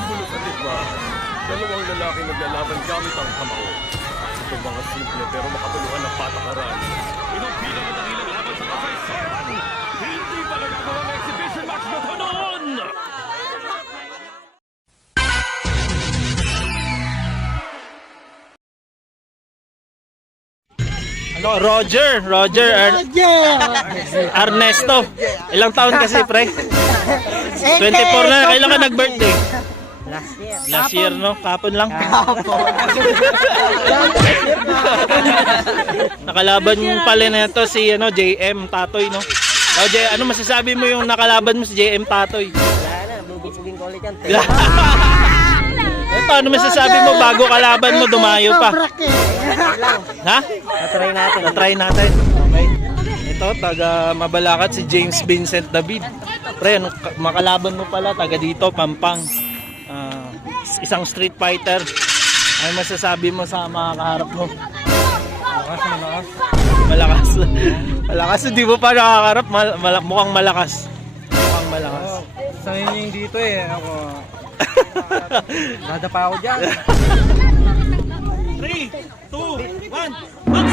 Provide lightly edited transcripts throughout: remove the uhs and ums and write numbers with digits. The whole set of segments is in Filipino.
simbolo sa digmaan. Dalawang lalaki naglalaban gamit ang kamao. Ito mga simple pero makabuluhan ng patakaran. Itong pinakadakilang laban sa kasaysayan! Hindi pa nagagawa ng exhibition match na ito noon! Ano, Roger Ernesto. Ilang taon kasi, pre? 24 na. Kailan ka nag-birthday? Last year, no? Kapon lang. Nakalaban mo pala na ito si JM Tatoy, no? O, ano masasabi mo yung nakalaban mo si JM Tatoy? Wala na, bubusugin ko ulit yan. Ito, ano masasabi mo bago kalaban mo, dumayo pa? Ha? Na-try natin. Okay. Ito, taga Mabalacat si James Vincent David. Pre, makalaban mo pala, taga dito, Pampang. Isang street fighter. Ano masasabi mo sa mga kaharap mo? Malakas, hindi mo pa nakakarap. Mukhang malakas. Sa inyo yung dito ako. Dadapa ako dyan. 3, 2, 1, box!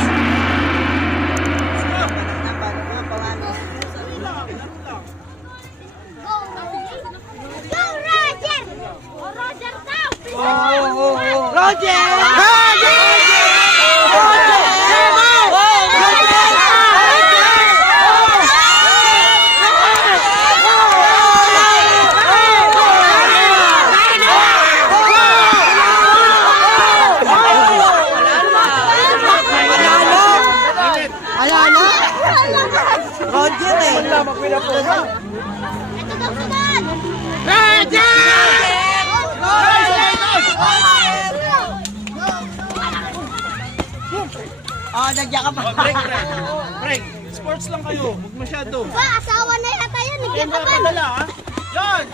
Nagya ka pa. Break. Sports lang kayo. Huwag masyado. Ba, asawa na yata yun. Nagyan ka pa. Padala, ha? Yan!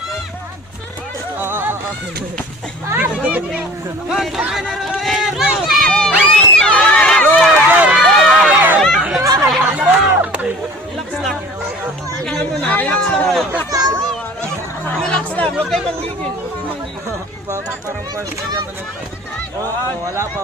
Relax lang. Tingnan mo na. Relax lang kayo. Relax lang. Huwag kayo manggigil. Parang first na naman ito. Wala pa.